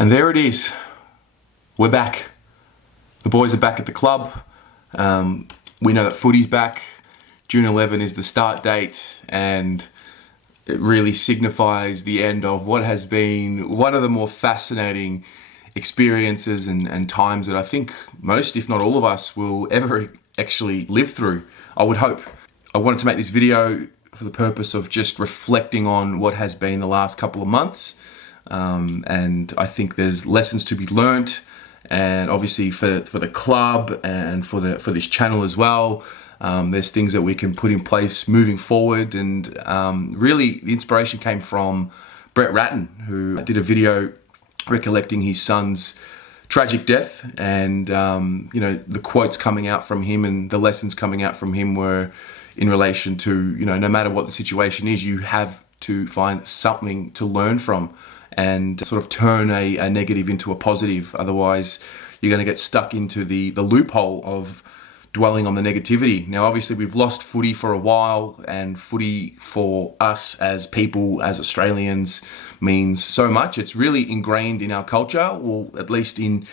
And there it is. We're back. The boys are back at the club. We know that footy's back. June 11 is the start date, and it really signifies the end of what has been one of the more fascinating experiences and times that I think most, if not all of us, will ever actually live through. I would hope. I wanted to make this video for the purpose of just reflecting on what has been the last couple of months. And I think there's lessons to be learnt, and obviously for the club and for this channel as well. There's things that we can put in place moving forward, and really the inspiration came from Brett Ratton, who did a video recollecting his son's tragic death, and the quotes coming out from him and the lessons coming out from him were in relation to, no matter what the situation is, you have to find something to learn from and sort of turn a negative into a positive. Otherwise, you're going to get stuck into the loophole of dwelling on the negativity. Now, obviously, we've lost footy for a while, and footy for us as people, as Australians, means so much. It's really ingrained in our culture, or at least in,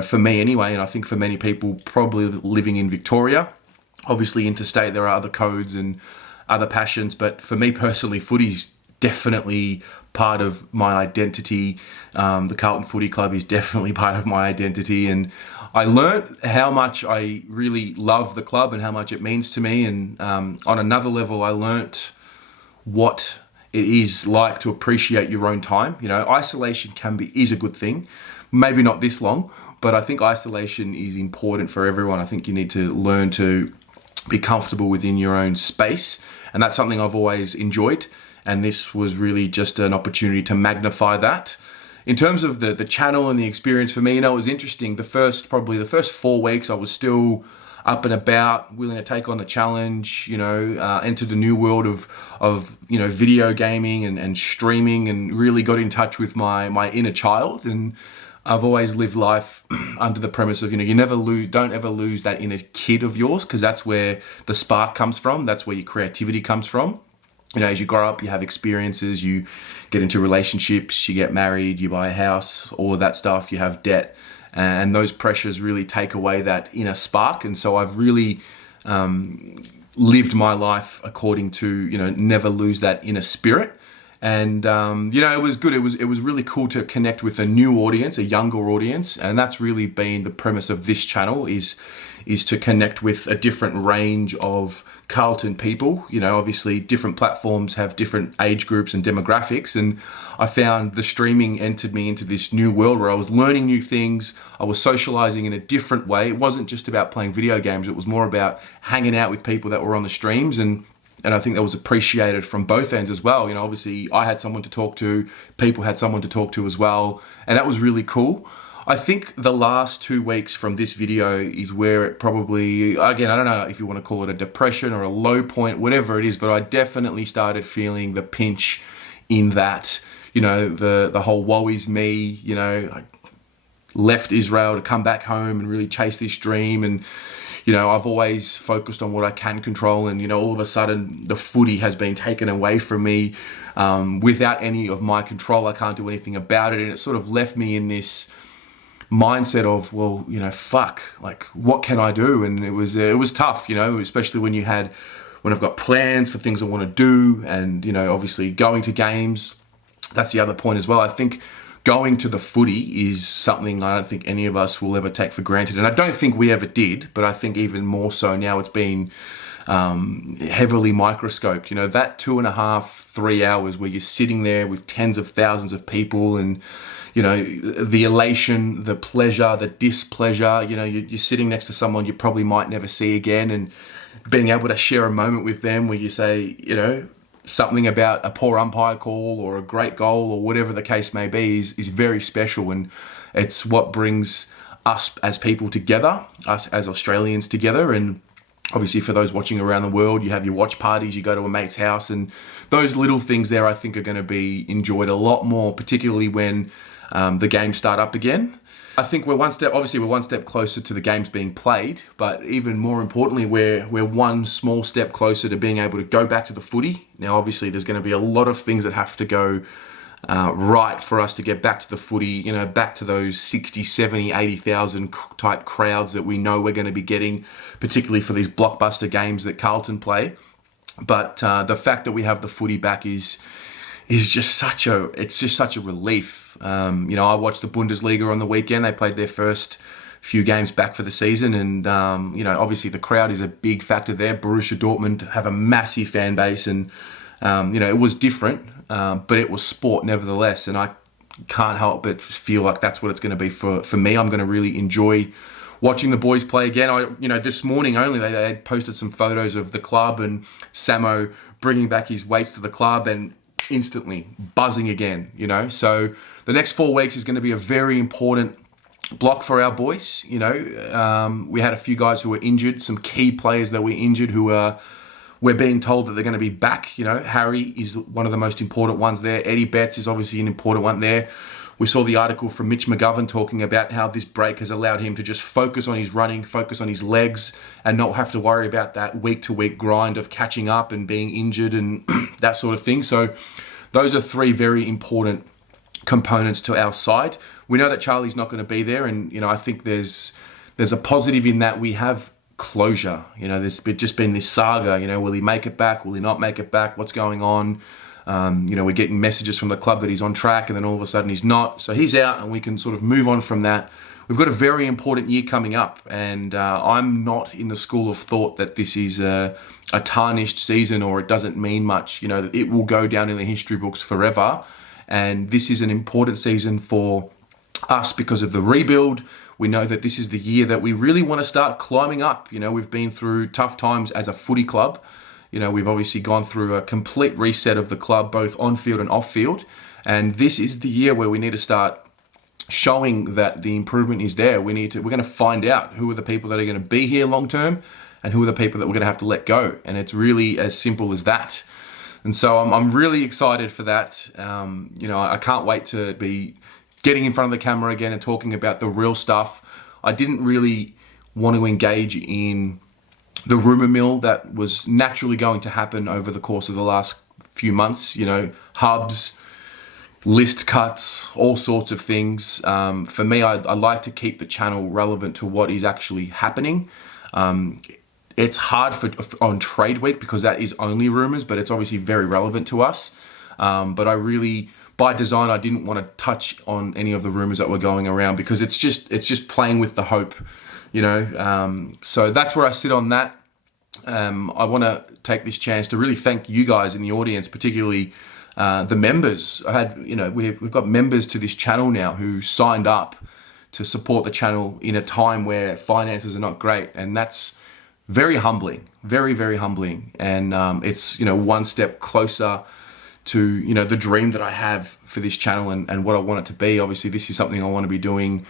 for me anyway, and I think for many people probably living in Victoria. Obviously, interstate, there are other codes and other passions, but for me personally, footy's definitely part of my identity. The Carlton Footy Club is definitely part of my identity, and I learnt how much I really love the club and how much it means to me. And on another level, I learnt what it is like to appreciate your own time. Isolation is a good thing. Maybe not this long, but I think isolation is important for everyone. I think you need to learn to be comfortable within your own space, and that's something I've always enjoyed. And this was really just an opportunity to magnify that. In terms of the channel and the experience for me, it was interesting. Probably the first 4 weeks, I was still up and about, willing to take on the challenge, enter the new world of video gaming and streaming, and really got in touch with my inner child. And I've always lived life under the premise of, don't ever lose that inner kid of yours, because that's where the spark comes from. That's where your creativity comes from. As you grow up, you have experiences, you get into relationships, you get married, you buy a house, all of that stuff, you have debt, and those pressures really take away that inner spark. And so I've really lived my life according to, never lose that inner spirit. And, it was good. It was really cool to connect with a new audience, a younger audience. And that's really been the premise of this channel, is to connect with a different range of Carlton people. Obviously different platforms have different age groups and demographics, and I found the streaming entered me into this new world where I was learning new things. I was socializing in a different way. It wasn't just about playing video games. It was more about hanging out with people that were on the streams, and I think that was appreciated from both ends as well. Obviously I had someone to talk to, people had someone to talk to as well, and that was really cool. I think the last 2 weeks from this video is where it probably, again, I don't know if you want to call it a depression or a low point, whatever it is, but I definitely started feeling the pinch in that, the whole woe is me, I left Israel to come back home and really chase this dream. And, I've always focused on what I can control, and, all of a sudden the footy has been taken away from me without any of my control. I can't do anything about it. And it sort of left me in this mindset of, well, fuck, like, what can I do? And it was tough, especially when I've got plans for things I want to do, and, obviously going to games. That's the other point as well. I think going to the footy is something I don't think any of us will ever take for granted. And I don't think we ever did, but I think even more so now it's been heavily microscoped. That 2.5, 3 hours where you're sitting there with tens of thousands of people, and the elation, the pleasure, the displeasure, you're sitting next to someone you probably might never see again, and being able to share a moment with them where you say, something about a poor umpire call or a great goal or whatever the case may be is very special. And it's what brings us as people together, us as Australians together. And obviously for those watching around the world, you have your watch parties, you go to a mate's house, and those little things there I think are going to be enjoyed a lot more, particularly when the games start up again. I think we're one step closer to the games being played, but even more importantly, we're one small step closer to being able to go back to the footy. Now, obviously, there's going to be a lot of things that have to go right for us to get back to the footy, back to those 60, 70, 80,000 type crowds that we know we're going to be getting, particularly for these blockbuster games that Carlton play. But the fact that we have the footy back is just such a relief. I watched the Bundesliga on the weekend. They played their first few games back for the season, and obviously the crowd is a big factor there. Borussia Dortmund have a massive fan base, and it was different, but it was sport nevertheless, and I can't help but feel like that's what it's going to be for me. I'm going to really enjoy watching the boys play again. This morning only they had posted some photos of the club and Samo bringing back his weights to the club and instantly buzzing again. So the next 4 weeks is going to be a very important block for our boys. We had a few guys who were injured, some key players that were injured who we're being told that they're going to be back. Harry is one of the most important ones there. Eddie Betts is obviously an important one there. We saw the article from Mitch McGovern talking about how this break has allowed him to just focus on his running, focus on his legs, and not have to worry about that week-to-week grind of catching up and being injured and that sort of thing. So those are 3 very important components to our side. We know that Charlie's not going to be there, and I think there's a positive in that we have closure. There's just been this saga. Will he make it back? Will he not make it back? What's going on? We're getting messages from the club that he's on track, and then all of a sudden he's not. So he's out, and we can sort of move on from that. We've got a very important year coming up, and I'm not in the school of thought that this is a tarnished season or it doesn't mean much. It will go down in the history books forever, and this is an important season for us because of the rebuild. We know that this is the year that we really want to start climbing up. We've been through tough times as a footy club. We've obviously gone through a complete reset of the club, both on field and off field. And this is the year where we need to start showing that the improvement is there. We're going to find out who are the people that are going to be here long term and who are the people that we're going to have to let go. And it's really as simple as that. And so I'm really excited for that. I can't wait to be getting in front of the camera again and talking about the real stuff. I didn't really want to engage in the rumor mill that was naturally going to happen over the course of the last few months, hubs, list cuts, all sorts of things. For me, I like to keep the channel relevant to what is actually happening. It's hard on trade week because that is only rumors, but it's obviously very relevant to us. But I really, by design, I didn't want to touch on any of the rumors that were going around because it's just playing with the hope. So that's where I sit on that. I want to take this chance to really thank you guys in the audience, particularly the members. We've got members to this channel now who signed up to support the channel in a time where finances are not great, and that's very humbling, very, very humbling. And it's one step closer to the dream that I have for this channel and what I want it to be. Obviously, this is something I want to be doing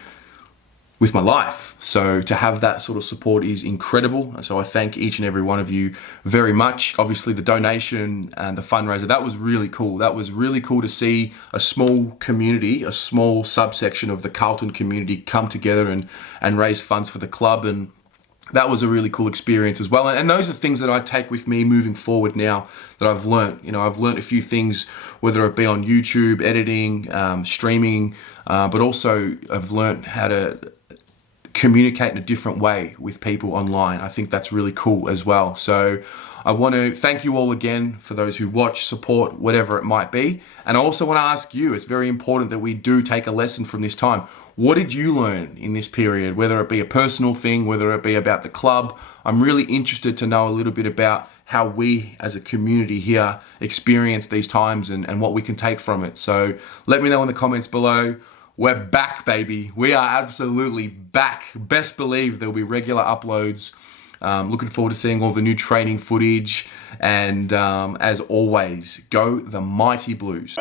with my life. So to have that sort of support is incredible. And so I thank each and every one of you very much. Obviously the donation and the fundraiser, that was really cool. That was really cool to see a small community, a small subsection of the Carlton community come together and raise funds for the club. And that was a really cool experience as well. And those are things that I take with me moving forward now that I've learned. I've learned a few things, whether it be on YouTube, editing, streaming, but also I've learned how to communicate in a different way with people online. I think that's really cool as well. So I want to thank you all again for those who watch, support, whatever it might be. And I also want to ask you, it's very important that we do take a lesson from this time. What did you learn in this period? Whether it be a personal thing, whether it be about the club. I'm really interested to know a little bit about how we as a community here experience these times and what we can take from it. So let me know in the comments below. We're back, baby. We are absolutely back. Best believe there'll be regular uploads. Looking forward to seeing all the new training footage. And as always, go the Mighty Blues.